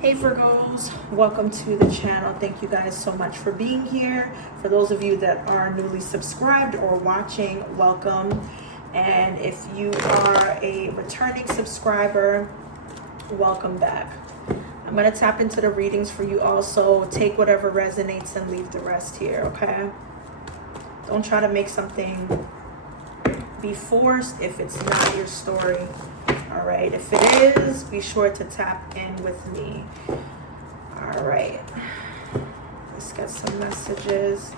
Hey Virgos, welcome to the channel. Thank you guys so much for being here. For those of you that are newly subscribed or watching, welcome. And if you are a returning subscriber, welcome back. I'm going to tap into the readings for you also. Take whatever resonates and leave the rest here, okay? Don't try to make something be forced if it's not your story. All right, if it is, be sure to tap in with me. All right, let's get some messages.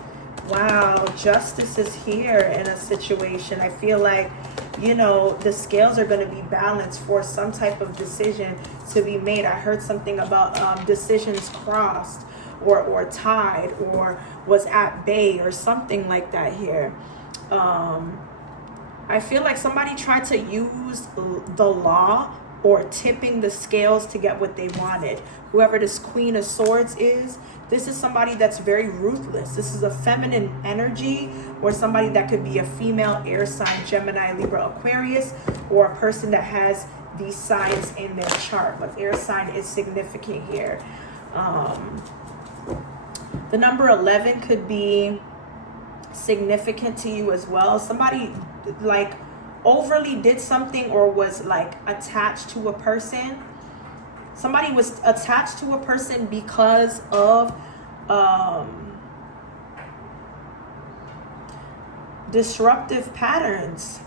Wow, justice is here in a situation. I feel like, you know, the scales are going to be balanced for some type of decision to be made. I heard something about decisions crossed or tied or was at bay or something like that here. I feel like somebody tried to use the law or tipping the scales to get what they wanted. Whoever this Queen of Swords is, this is somebody that's very ruthless. This is a feminine energy, or somebody that could be a female air sign, Gemini, Libra, Aquarius, or a person that has these signs in their chart. But air sign is significant here. The number 11 could be significant to you as well. Somebody like overly did something or was like attached to a person. Somebody was attached to a person because of disruptive patterns.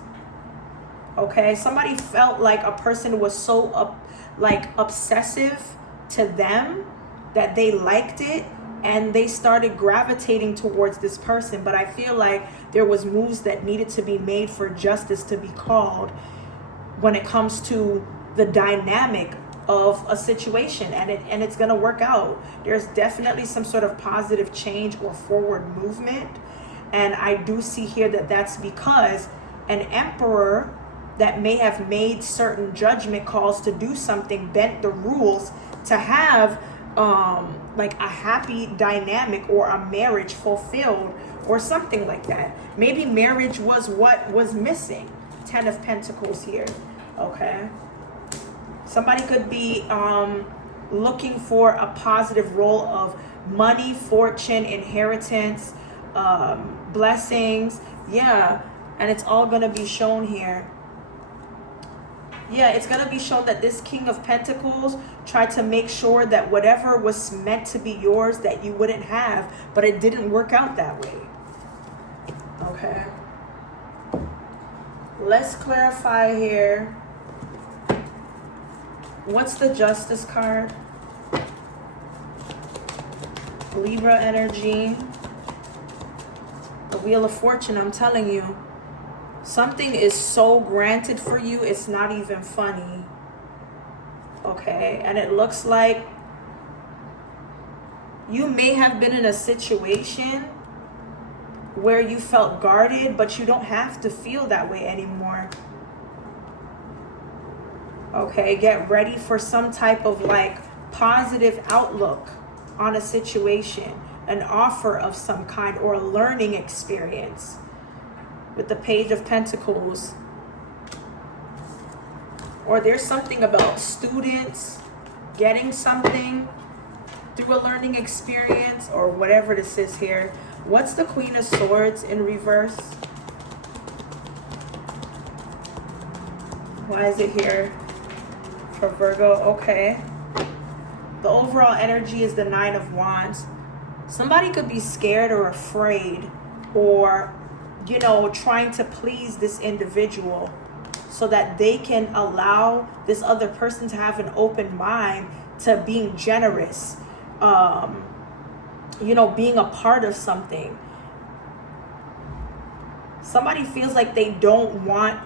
Okay, somebody felt like a person was so obsessive to them that they liked it and they started gravitating towards this person. But I feel like there was moves that needed to be made for justice to be called when it comes to the dynamic of a situation, and it's going to work out. There's definitely some sort of positive change or forward movement. And I do see here that that's because an emperor that may have made certain judgment calls to do something bent the rules to have like a happy dynamic or a marriage fulfilled or something like that. Maybe marriage was what was missing. 10 of Pentacles here. Okay, somebody could be looking for a positive role of money, fortune, inheritance, blessings. Yeah, and it's all going to be shown here. Yeah, it's going to be shown that this King of Pentacles tried to make sure that whatever was meant to be yours that you wouldn't have, but it didn't work out that way. Okay. Let's clarify here. What's the Justice card? Libra energy. The Wheel of Fortune, I'm telling you. Something is so granted for you, it's not even funny. Okay, and it looks like you may have been in a situation where you felt guarded, but you don't have to feel that way anymore. Okay, get ready for some type of like positive outlook on a situation, an offer of some kind, or a learning experience. With the Page of Pentacles. Or there's something about students getting something through a learning experience or whatever this is here. What's the Queen of Swords in reverse? Why is it here for Virgo? Okay. The overall energy is the 9 of Wands. Somebody could be scared or afraid or, you know, trying to please this individual so that they can allow this other person to have an open mind to being generous, you know, being a part of something. Somebody feels like they don't want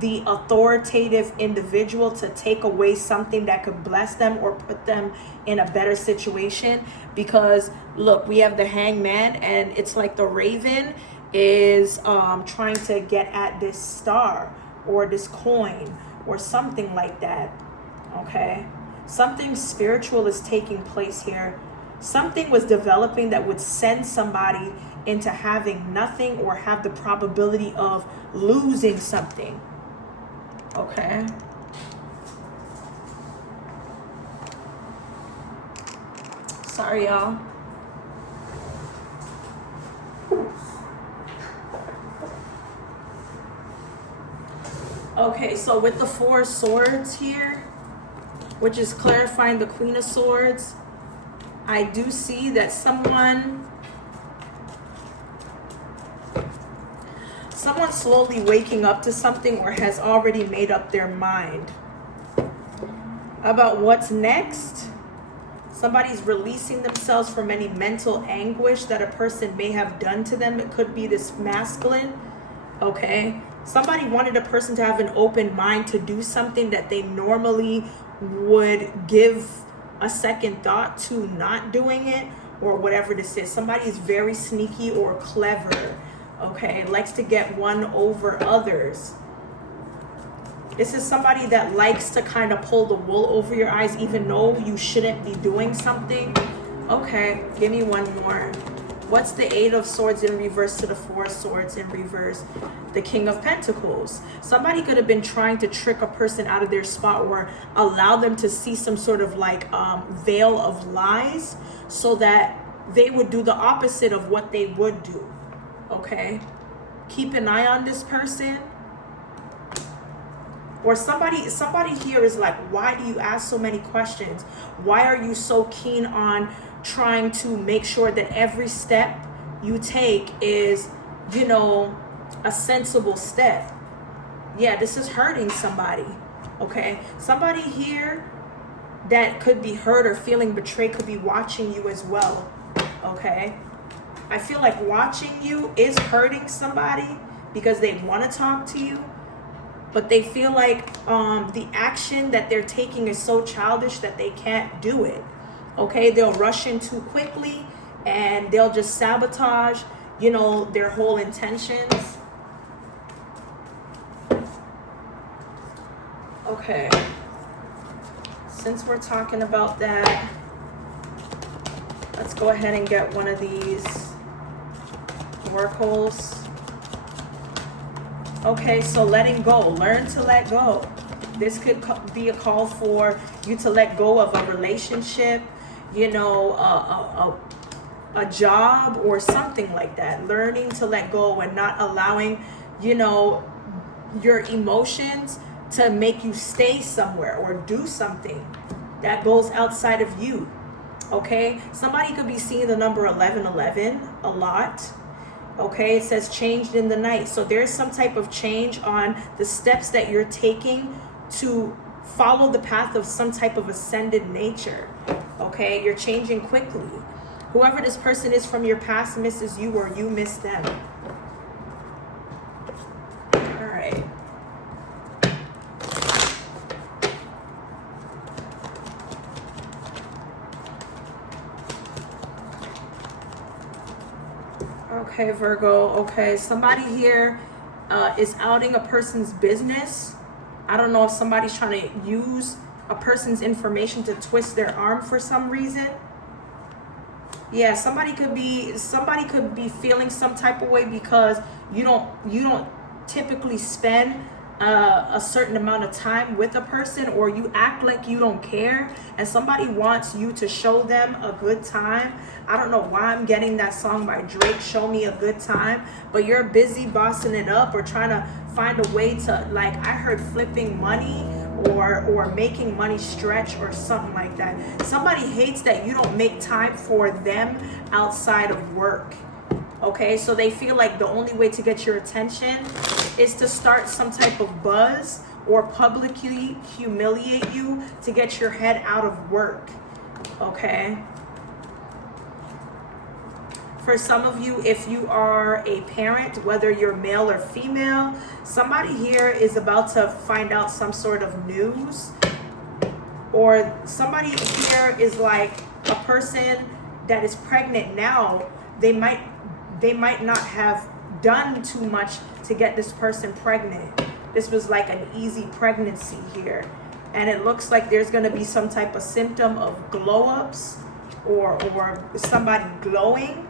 the authoritative individual to take away something that could bless them or put them in a better situation. Because look, we have the Hangman, and it's like the Raven is trying to get at this star or this coin or something like that. Okay, something spiritual is taking place here. Something was developing that would send somebody into having nothing or have the probability of losing something. Okay, Sorry, y'all. Okay, so with the Four of Swords here, which is clarifying the Queen of Swords, I do see that someone's slowly waking up to something or has already made up their mind about what's next. Somebody's releasing themselves from any mental anguish that a person may have done to them. It could be this masculine, okay? Somebody wanted a person to have an open mind to do something that they normally would give a second thought to not doing it, or whatever this is. Somebody is very sneaky or clever, okay? Likes to get one over others. This is somebody that likes to kind of pull the wool over your eyes even though you shouldn't be doing something. Okay, give me one more. What's the Eight of Swords in reverse to the Four of Swords in reverse? The King of Pentacles. Somebody could have been trying to trick a person out of their spot or allow them to see some sort of like veil of lies so that they would do the opposite of what they would do. Okay? Keep an eye on this person. Or somebody here is like, why do you ask so many questions? Why are you so keen on trying to make sure that every step you take is, you know, a sensible step? Yeah, this is hurting somebody, okay? Somebody here that could be hurt or feeling betrayed could be watching you as well, okay? I feel like watching you is hurting somebody because they want to talk to you, but they feel like the action that they're taking is so childish that they can't do it. Okay, they'll rush in too quickly and they'll just sabotage, you know, their whole intentions. Okay, since we're talking about that, let's go ahead and get one of these oracles. Okay, so letting go. Learn to let go. This could be a call for you to let go of a relationship, you know, a job or something like that. Learning to let go and not allowing, you know, your emotions to make you stay somewhere or do something that goes outside of you. Okay, somebody could be seeing the number 1111 a lot. Okay, it says changed in the night. So there's some type of change on the steps that you're taking to follow the path of some type of ascended nature. Okay, you're changing quickly. Whoever this person is from your past misses you or you miss them. All right. Okay, Virgo. Okay, somebody here is outing a person's business. I don't know if somebody's trying to use a person's information to twist their arm for some reason. Yeah, somebody could be feeling some type of way because you don't typically spend a certain amount of time with a person, or you act like you don't care and somebody wants you to show them a good time. I don't know why I'm getting that song by Drake, Show Me a Good Time, but you're busy bossing it up or trying to find a way to, like, I heard flipping money or making money stretch or something like that. Somebody hates that you don't make time for them outside of work. Okay, so they feel like the only way to get your attention is to start some type of buzz or publicly humiliate you to get your head out of work. Okay. For some of you, if you are a parent, whether you're male or female, somebody here is about to find out some sort of news. Or somebody here is like a person that is pregnant now. They might not have done too much to get this person pregnant. This was like an easy pregnancy here. And it looks like there's going to be some type of symptom of glow-ups or somebody glowing.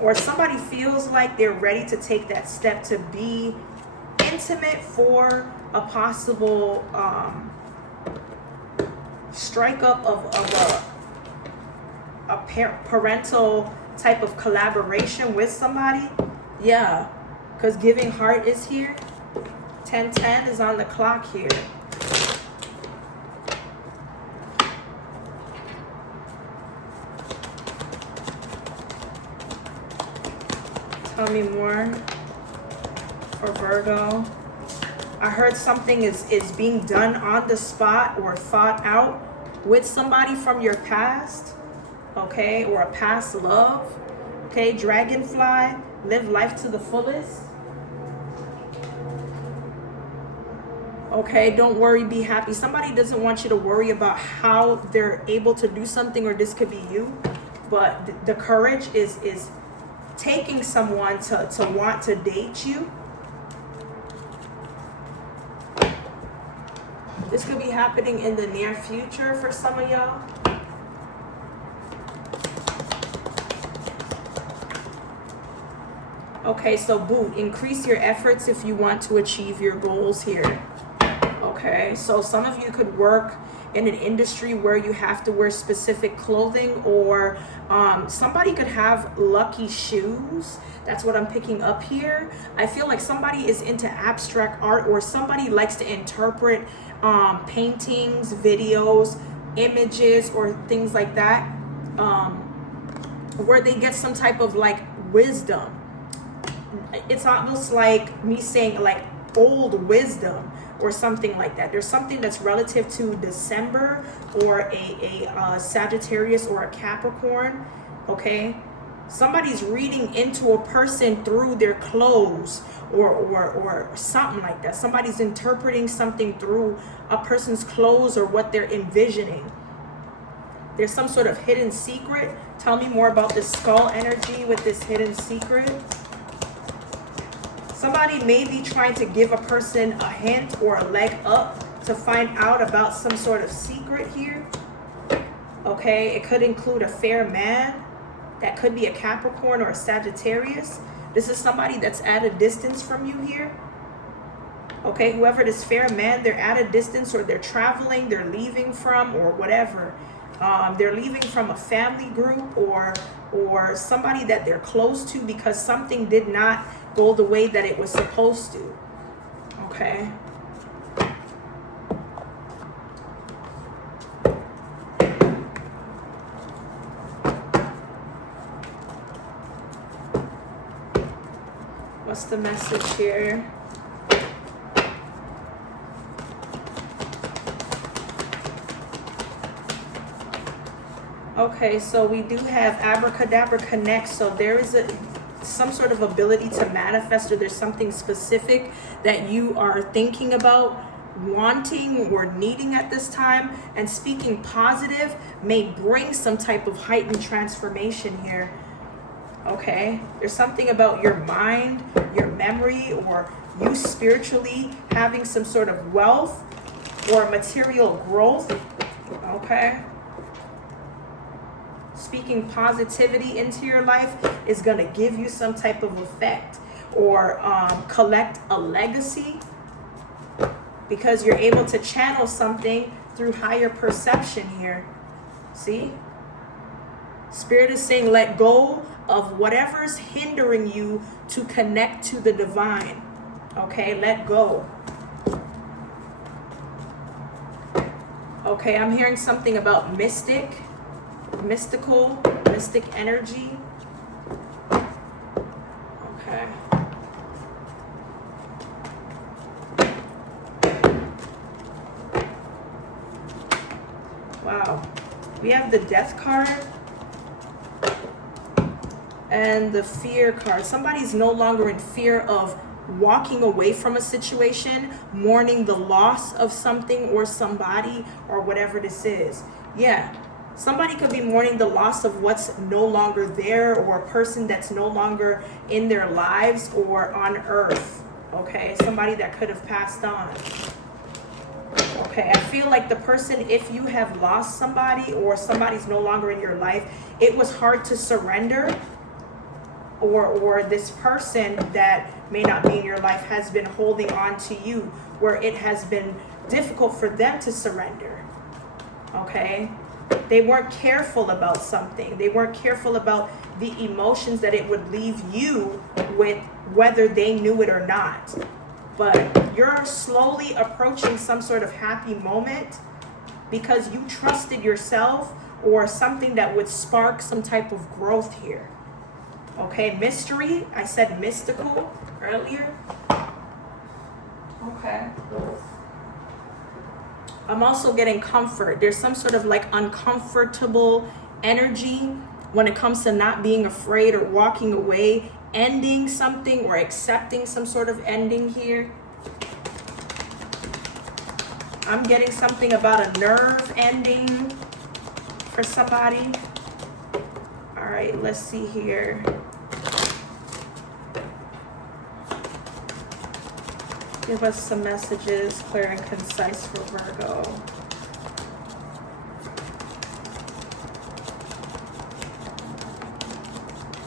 Or somebody feels like they're ready to take that step to be intimate for a possible strike up of a parental type of collaboration with somebody. Yeah, because giving heart is here. 1010 is on the clock here. Tell me more for Virgo. I heard something is being done on the spot or thought out with somebody from your past, okay, or a past love. Okay, Dragonfly, live life to the fullest. Okay, don't worry, be happy. Somebody doesn't want you to worry about how they're able to do something, or this could be you, but the courage is taking someone to want to date you. This could be happening in the near future for some of y'all. Okay, so boo, increase your efforts if you want to achieve your goals here. Okay, so some of you could work in an industry where you have to wear specific clothing, or somebody could have lucky shoes. That's what I'm picking up here. I feel like somebody is into abstract art, or somebody likes to interpret paintings, videos, images, or things like that, where they get some type of like wisdom. It's almost like me saying like old wisdom or something like that. There's something that's relative to December, or a Sagittarius or a Capricorn. Okay, somebody's reading into a person through their clothes, or something like that. Somebody's interpreting something through a person's clothes or what they're envisioning. There's some sort of hidden secret. Tell me more about this skull energy with this hidden secret. Somebody may be trying to give a person a hint or a leg up to find out about some sort of secret here. Okay, it could include a fair man. That could be a Capricorn or a Sagittarius. This is somebody that's at a distance from you here. Okay, whoever this fair man, they're at a distance, or they're traveling, they're leaving from, or whatever. They're leaving from a family group, or somebody that they're close to, because something did not go the way that it was supposed to. Okay. What's the message here? Okay, so we do have Abracadabra Connect. So there is some sort of ability to manifest, or there's something specific that you are thinking about wanting or needing at this time, and speaking positive may bring some type of heightened transformation here. Okay, there's something about your mind, your memory, or you spiritually having some sort of wealth or material growth. Okay, speaking positivity into your life is going to give you some type of effect, or collect a legacy, because you're able to channel something through higher perception here. See? Spirit is saying let go of whatever's hindering you to connect to the divine. Okay, let go. Okay, I'm hearing something about mystic energy. Okay. Wow. We have the Death card and the Fear card. Somebody's no longer in fear of walking away from a situation, mourning the loss of something or somebody or whatever this is. Yeah. Somebody could be mourning the loss of what's no longer there, or a person that's no longer in their lives or on earth. Okay, somebody that could have passed on. Okay, I feel like the person, if you have lost somebody or somebody's no longer in your life, it was hard to surrender, or this person that may not be in your life has been holding on to you, where it has been difficult for them to surrender. Okay, They weren't careful about something. They weren't careful about the emotions that it would leave you with, whether they knew it or not. But you're slowly approaching some sort of happy moment because you trusted yourself or something that would spark some type of growth here. Okay, mystery. I said mystical earlier. Okay. I'm also getting comfort. There's some sort of like uncomfortable energy when it comes to not being afraid or walking away, ending something or accepting some sort of ending here. I'm getting something about a nerve ending for somebody. All right, let's see here. Give us some messages, clear and concise for Virgo.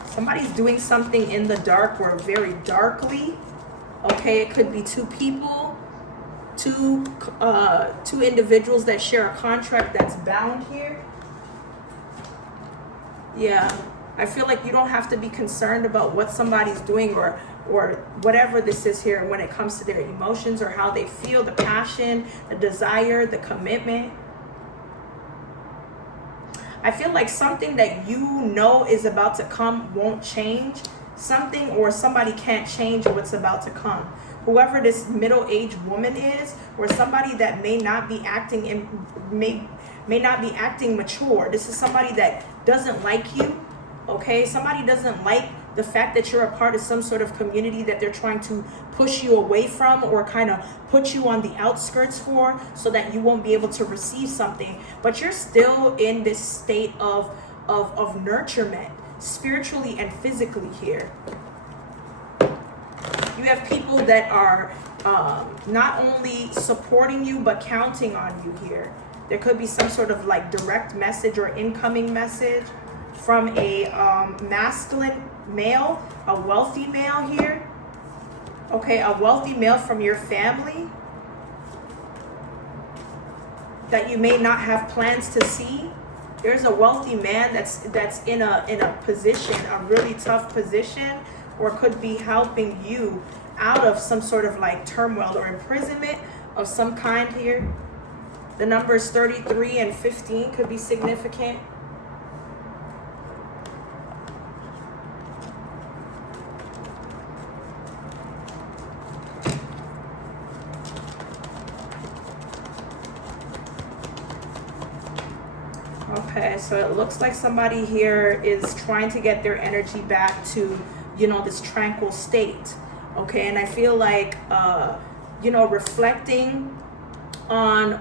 Somebody's doing something in the dark or very darkly. Okay, it could be two people, two individuals that share a contract that's bound here. Yeah, I feel like you don't have to be concerned about what somebody's doing or whatever this is here when it comes to their emotions or how they feel, the passion, the desire, the commitment. I feel like something that you know is about to come won't change. Something or somebody can't change what's about to come. Whoever this middle-aged woman is, or somebody that may not be acting may not be acting mature. This is somebody that doesn't like you. Okay, somebody doesn't like the fact that you're a part of some sort of community that they're trying to push you away from or kind of put you on the outskirts for, so that you won't be able to receive something. But you're still in this state of nurturement, spiritually and physically here. You have people that are not only supporting you, but counting on you here. There could be some sort of like direct message or incoming message from a masculine male, a wealthy male here. Okay, a wealthy male from your family that you may not have plans to see. There's a wealthy man that's in a position, a really tough position, or could be helping you out of some sort of like turmoil or imprisonment of some kind here. The numbers 33 and 15 could be significant. Okay, so it looks like somebody here is trying to get their energy back to, this tranquil state. Okay, and I feel like, reflecting on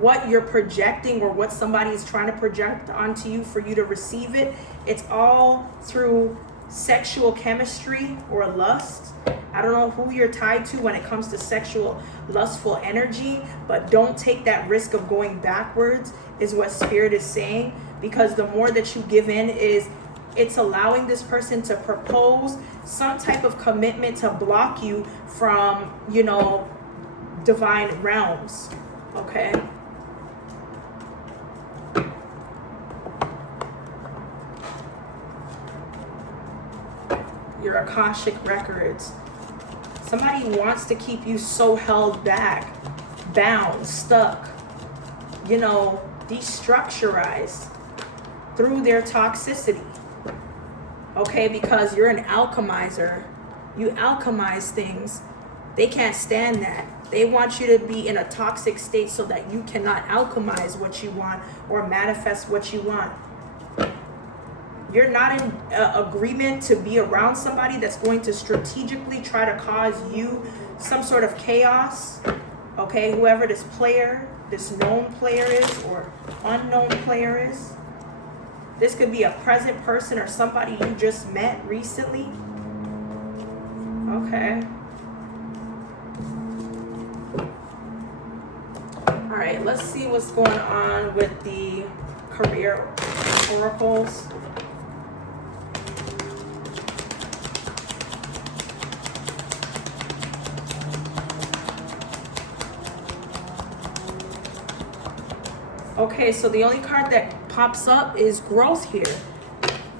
what you're projecting or what somebody is trying to project onto you for you to receive it, it's all through sexual chemistry or lust. I don't know who you're tied to when it comes to sexual, lustful energy, but don't take that risk of going backwards, is what Spirit is saying, because the more that you give in, it's allowing this person to propose some type of commitment to block you from, divine realms. Okay. Your Akashic records. Somebody wants to keep you so held back, bound, stuck, destructurized through their toxicity. Okay, because you're an alchemizer. You alchemize things. They can't stand that. They want you to be in a toxic state so that you cannot alchemize what you want or manifest what you want. You're not in agreement to be around somebody that's going to strategically try to cause you some sort of chaos. Okay, whoever this known player is or unknown player is. This could be a present person or somebody you just met recently. Okay. All right, let's see what's going on with the career oracles. Okay, so the only card that pops up is growth here.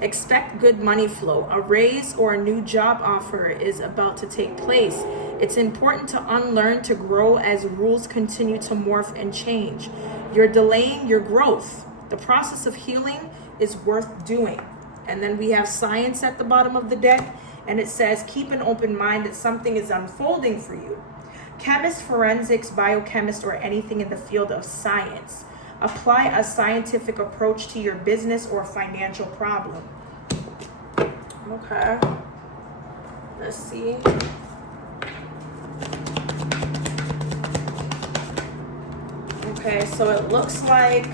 Expect good money flow. A raise or a new job offer is about to take place. It's important to unlearn to grow as rules continue to morph and change. You're delaying your growth. The process of healing is worth doing. And then we have science at the bottom of the deck, and it says, keep an open mind that something is unfolding for you. Chemist, forensics, biochemist, or anything in the field of science. Apply a scientific approach to your business or financial problem. Okay. Let's see. Okay, so it looks like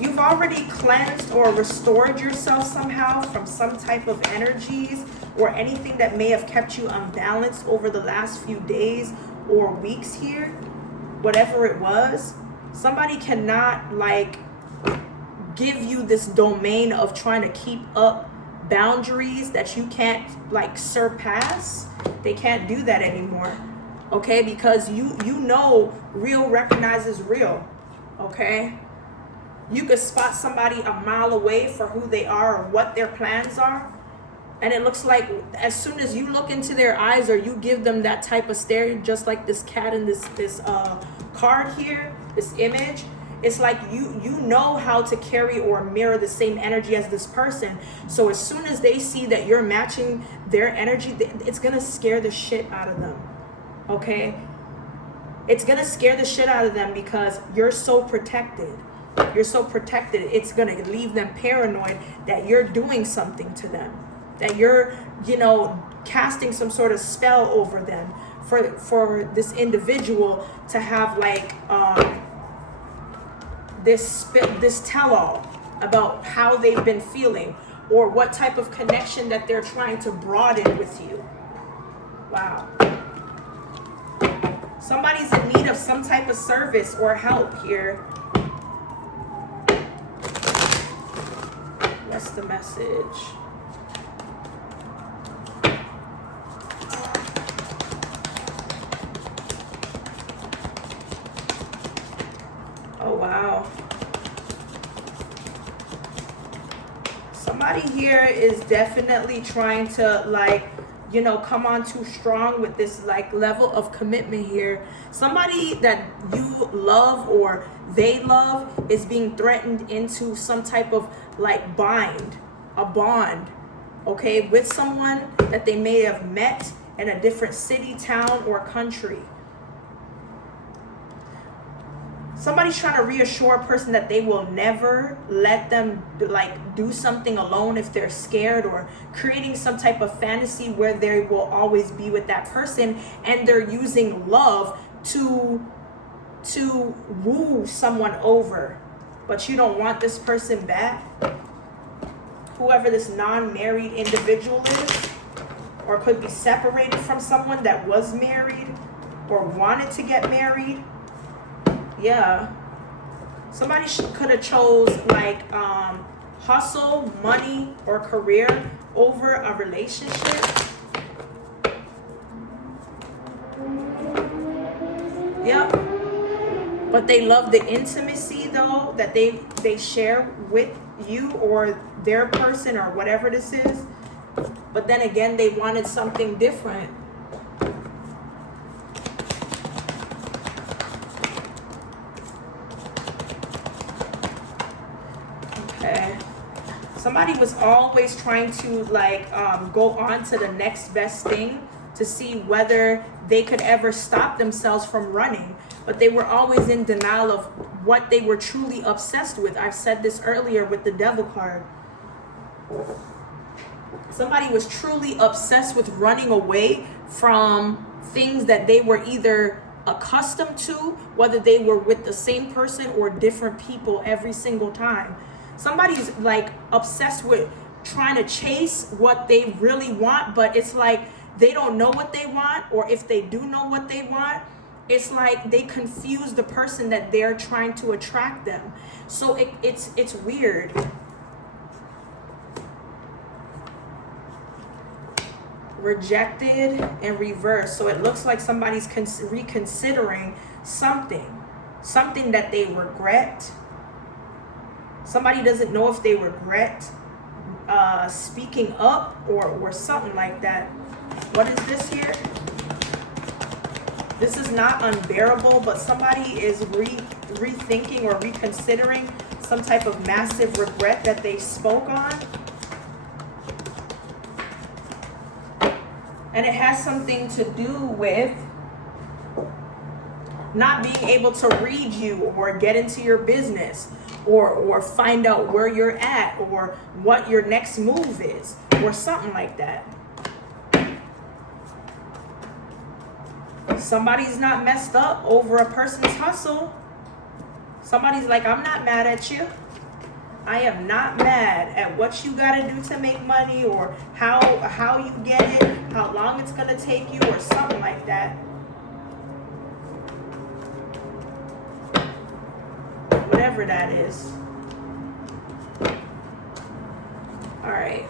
you've already cleansed or restored yourself somehow from some type of energies or anything that may have kept you unbalanced over the last few days or weeks here. Whatever it was. Somebody cannot like give you this domain of trying to keep up boundaries that you can't like surpass. They can't do that anymore. Okay, because you know real recognizes real. Okay, you could spot somebody a mile away for who they are or what their plans are, and it looks like as soon as you look into their eyes or you give them that type of stare, just like this cat in this card here, this image, it's like you know how to carry or mirror the same energy as this person. So as soon as they see that you're matching their energy, it's gonna scare the shit out of them. Okay, it's gonna scare the shit out of them because you're so protected. You're so protected. It's gonna leave them paranoid that you're doing something to them, that you're, casting some sort of spell over them for this individual to have like this tell-all about how they've been feeling or what type of connection that they're trying to broaden with you. Wow. Somebody's in need of some type of service or help here. What's the message? Oh, wow. Somebody here is definitely trying to come on too strong with this level of commitment here. Somebody that you love or they love is being threatened into some type of a bond, okay, with someone that they may have met in a different city, town, or country. Somebody's trying to reassure a person that they will never let them do something alone if they're scared, or creating some type of fantasy where they will always be with that person, and they're using love to woo someone over. But you don't want this person back. Whoever this non-married individual is, or could be separated from someone that was married or wanted to get married. Yeah, somebody could have chose hustle, money, or career over a relationship. Yep. But they love the intimacy though that they share with you or their person or whatever this is. But then again, they wanted something different. Somebody was always trying to go on to the next best thing to see whether they could ever stop themselves from running. But they were always in denial of what they were truly obsessed with. I've said this earlier with the Devil card. Somebody was truly obsessed with running away from things that they were either accustomed to, whether they were with the same person or different people every single time. Somebody's obsessed with trying to chase what they really want, but it's like they don't know what they want, or if they do know what they want, it's like they confuse the person that they're trying to attract them. So it's weird. Rejected and reversed. So it looks like somebody's reconsidering something. something that they regret. Somebody doesn't know if they regret speaking up or something like that. What is this here? This is not unbearable, but somebody is rethinking or reconsidering some type of massive regret that they spoke on. And it has something to do with not being able to read you or get into your business or find out where you're at or what your next move is or something like that. Somebody's not messed up over a person's hustle. Somebody's like, I'm not mad at you. I am not mad at what you got to do to make money or how you get it, how long it's going to take you or something like that. Whatever that is. All right.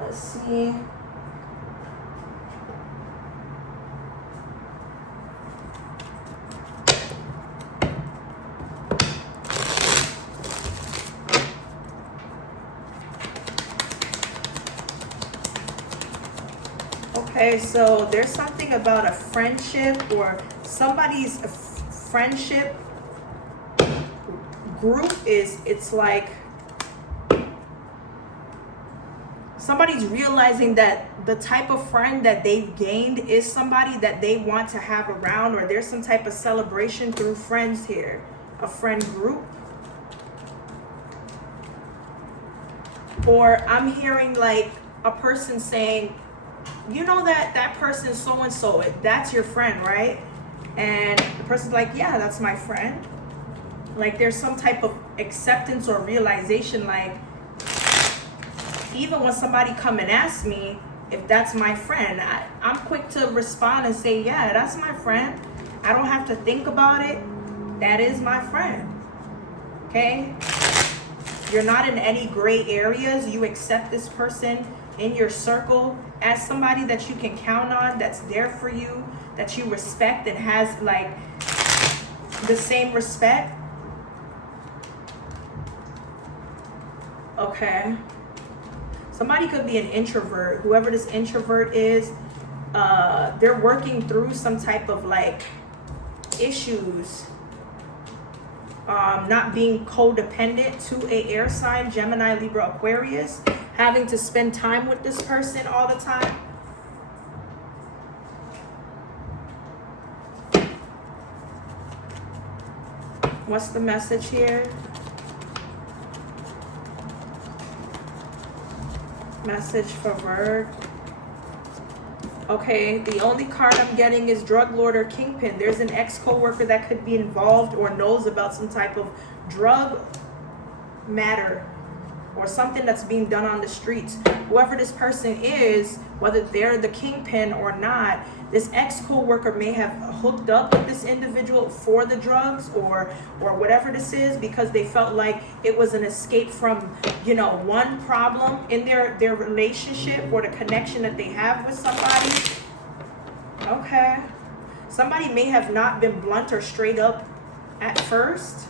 Let's see. Okay, so there's something about a friendship or somebody's friendship group it's like somebody's realizing that the type of friend that they've gained is somebody that they want to have around, or there's some type of celebration through friends here, a friend group. Or I'm hearing like a person saying, you know that person so-and-so, that's your friend, right? And the person's like, yeah, that's my friend. Like there's some type of acceptance or realization, like even when somebody come and ask me if that's my friend, I'm quick to respond and say, yeah, that's my friend. I don't have to think about it. That is my friend. Okay? You're not in any gray areas. You accept this person in your circle as somebody that you can count on, that's there for you, that you respect and has like the same respect. Okay. Somebody could be an introvert. Whoever this introvert is, they're working through some type of like issues. Not being codependent to a air sign, Gemini, Libra, Aquarius, having to spend time with this person all the time. What's the message here? Message for Virg. Okay, the only card I'm getting is drug lord or kingpin. There's an ex-coworker that could be involved or knows about some type of drug matter or something that's being done on the streets. Whoever this person is, whether they're the kingpin or not, this ex-coworker may have hooked up with this individual for the drugs or whatever this is, because they felt like it was an escape from, you know, one problem in their relationship or the connection that they have with somebody. Okay. Somebody may have not been blunt or straight up at first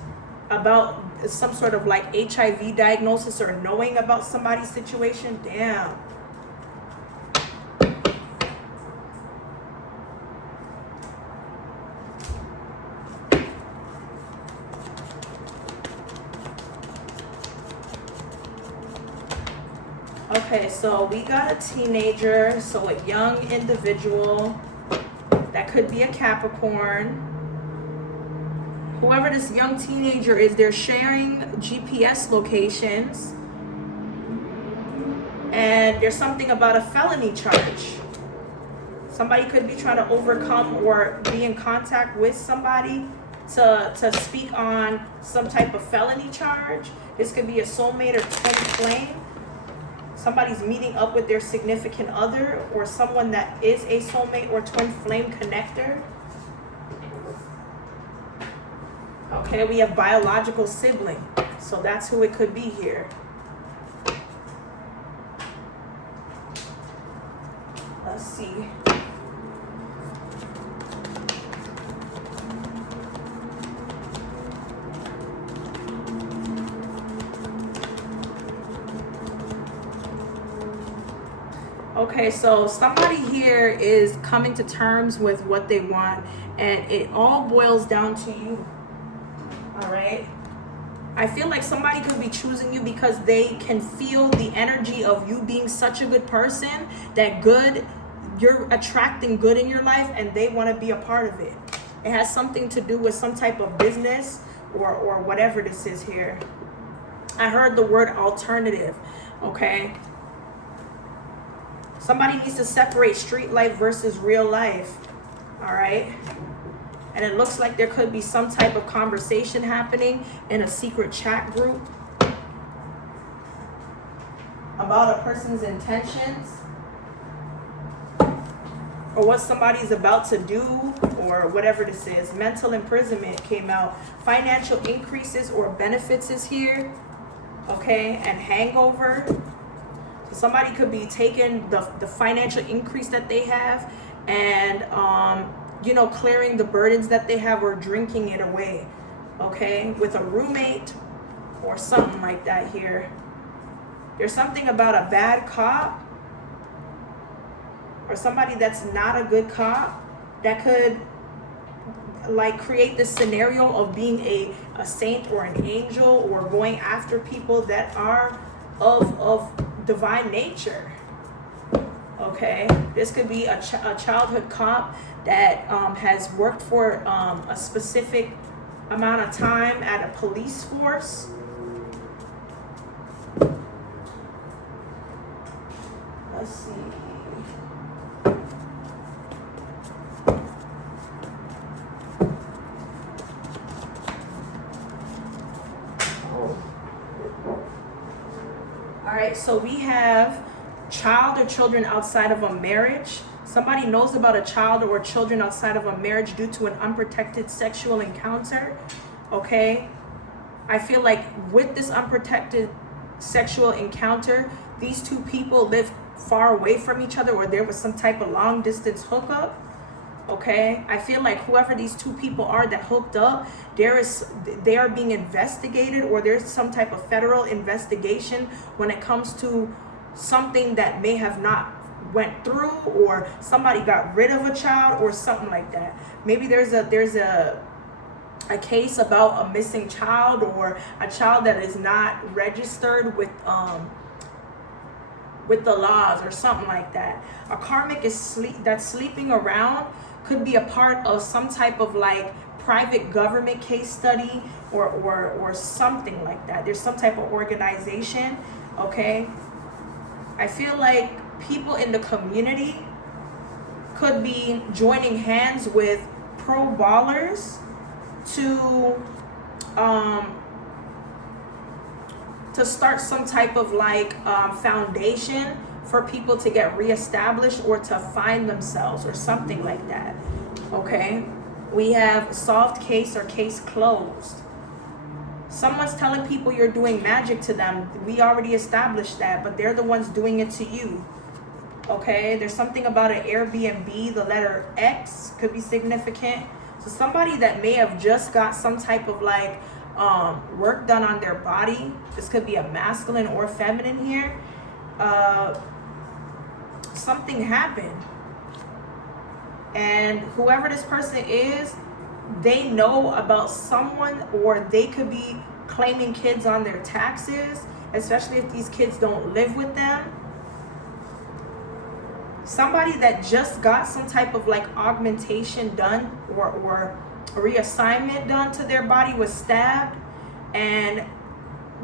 about some sort of like HIV diagnosis or knowing about somebody's situation. Damn. Okay, so we got a teenager, so a young individual that could be a Capricorn. Whoever this young teenager is, they're sharing GPS locations. And there's something about a felony charge. Somebody could be trying to overcome or be in contact with somebody to speak on some type of felony charge. This could be a soulmate or twin flame. Somebody's meeting up with their significant other or someone that is a soulmate or twin flame connector. Okay, we have biological sibling. So that's who it could be here. Let's see. Okay, so somebody here is coming to terms with what they want, and it all boils down to you. All right? I feel like somebody could be choosing you because they can feel the energy of you being such a good person, that you're attracting good in your life, and they want to be a part of it. It has something to do with some type of business or whatever this is here. I heard the word alternative, okay? Somebody needs to separate street life versus real life, all right? And it looks like there could be some type of conversation happening in a secret chat group about a person's intentions or what somebody's about to do or whatever this is. Mental imprisonment came out. Financial increases or benefits is here, okay? And hangover. So somebody could be taking the financial increase that they have and clearing the burdens that they have or drinking it away, okay, with a roommate or something like that here. There's something about a bad cop or somebody that's not a good cop that could like create this scenario of being a saint or an angel or going after people that are of divine nature. Okay, this could be a childhood cop that has worked for a specific amount of time at a police force. Let's see. All right, so we have child or children outside of a marriage. Somebody knows about a child or children outside of a marriage due to an unprotected sexual encounter, okay? I feel like with this unprotected sexual encounter, these two people live far away from each other or there was some type of long distance hookup, okay? I feel like whoever these two people are that hooked up, they are being investigated or there's some type of federal investigation when it comes to something that may have not went through or somebody got rid of a child or something like that. Maybe there's a case about a missing child or a child that is not registered with the laws or something like that. A karmic that's sleeping around could be a part of some type of like private government case study or something like that. There's some type of organization, okay? I feel like people in the community could be joining hands with pro ballers to start some type of like foundation for people to get reestablished or to find themselves or something like that, okay? We have solved case or case closed. Someone's telling people you're doing magic to them. We already established that, but they're the ones doing it to you. Okay, there's something about an Airbnb, the letter X could be significant. So somebody that may have just got some type of like work done on their body. This could be a masculine or feminine here. Something happened. And whoever this person is, they know about someone or they could be claiming kids on their taxes, especially if these kids don't live with them. Somebody that just got some type of like augmentation done or reassignment done to their body was stabbed, and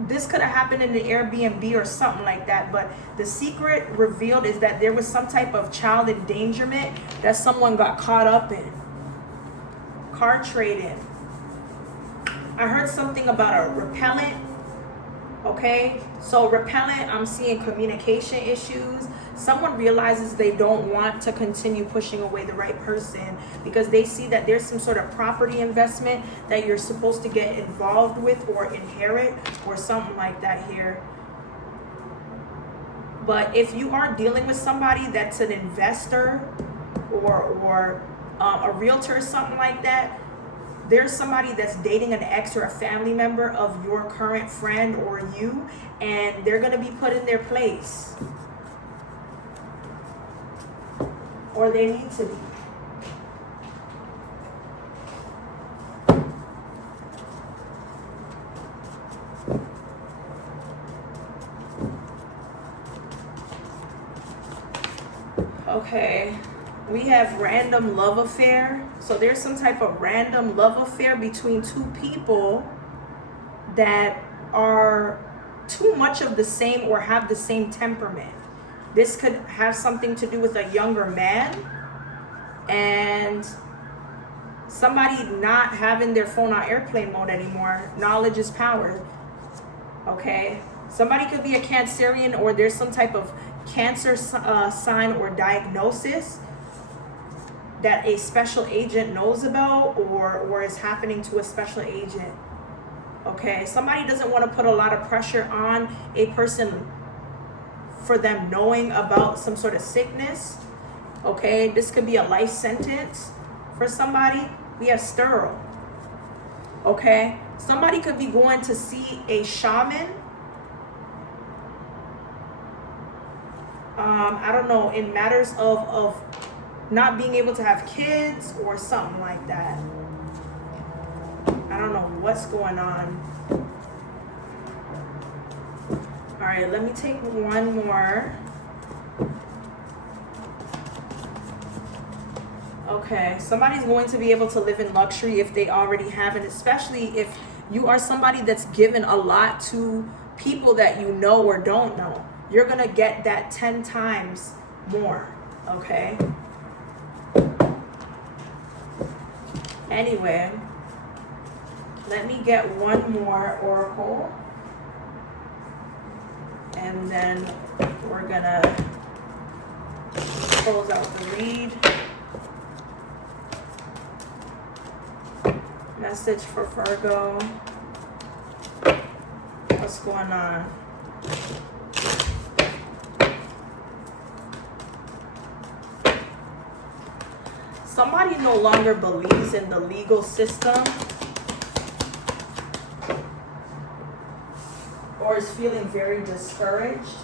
this could have happened in the Airbnb or something like that, but the secret revealed is that there was some type of child endangerment that someone got caught up in. Car trading. I heard something about a repellent. Okay, so repellent, I'm seeing communication issues. Someone realizes they don't want to continue pushing away the right person because they see that there's some sort of property investment that you're supposed to get involved with or inherit or something like that here. But if you are dealing with somebody that's an investor or a realtor or something like that, there's somebody that's dating an ex or a family member of your current friend or you, and they're going to be put in their place. Or they need to be. Okay, we have random love affair. So there's some type of random love affair between two people that are too much of the same or have the same temperament. This could have something to do with a younger man and somebody not having their phone on airplane mode anymore. Knowledge is power. Okay, somebody could be a Cancerian, or there's some type of cancer sign or diagnosis that a special agent knows about, or is happening to a special agent. Okay, somebody doesn't want to put a lot of pressure on a person for them knowing about some sort of sickness. Okay, this could be a life sentence for somebody. We have sterile. Okay, somebody could be going to see a shaman. I don't know, in matters of not being able to have kids or something like that. I don't know what's going on. All right, let me take one more. Okay, somebody's going to be able to live in luxury if they already haven't, especially if you are somebody that's given a lot to people that you know or don't know. You're going to get that 10 times more, okay? Anyway, let me get one more oracle. And then we're going to close out the read. Message for Virgo. What's going on? Somebody no longer believes in the legal system or is feeling very discouraged.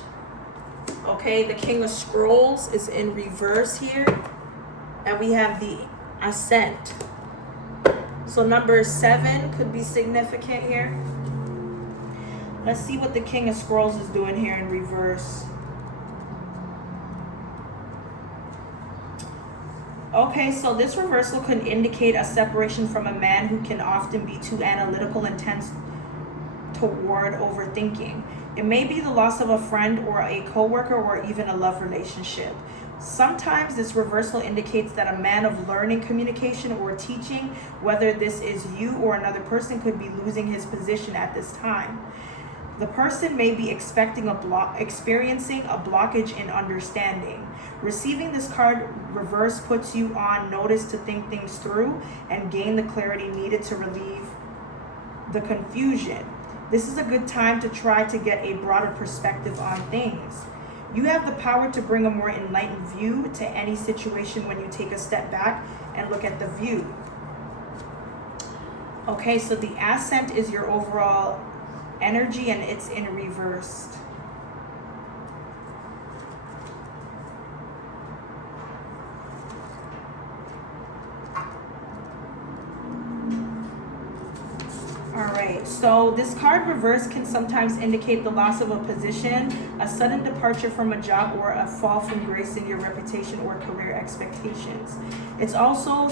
Okay, the King of Scrolls is in reverse here. And we have the Ascent. So number 7 could be significant here. Let's see what the King of Scrolls is doing here in reverse. Okay, so this reversal could indicate a separation from a man who can often be too analytical and tends toward overthinking. It may be the loss of a friend or a coworker or even a love relationship. Sometimes this reversal indicates that a man of learning, communication, or teaching, whether this is you or another person, could be losing his position at this time. The person may be experiencing a blockage in understanding. Receiving this card reverse puts you on notice to think things through and gain the clarity needed to relieve the confusion. This is a good time to try to get a broader perspective on things. You have the power to bring a more enlightened view to any situation when you take a step back and look at the view. Okay, so the Ascent is your overall energy and it's in reversed. Alright, so this card reverse can sometimes indicate the loss of a position, a sudden departure from a job, or a fall from grace in your reputation or career expectations. It also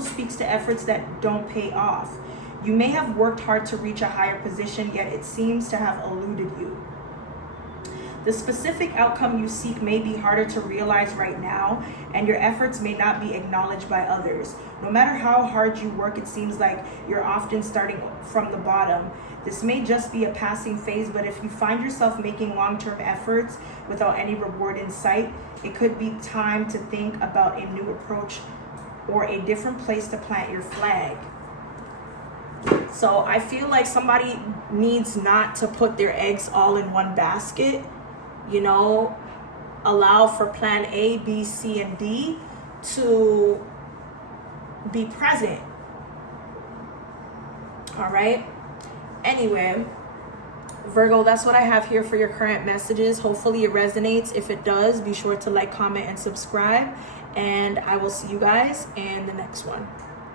speaks to efforts that don't pay off. You may have worked hard to reach a higher position, yet it seems to have eluded you. The specific outcome you seek may be harder to realize right now, and your efforts may not be acknowledged by others. No matter how hard you work, it seems like you're often starting from the bottom. This may just be a passing phase, but if you find yourself making long-term efforts without any reward in sight, it could be time to think about a new approach or a different place to plant your flag. So I feel like somebody needs not to put their eggs all in one basket. You know, allow for plan A, B, C, and D to be present. All right. Anyway, Virgo, that's what I have here for your current messages. Hopefully it resonates. If it does, be sure to like, comment, and subscribe. And I will see you guys in the next one.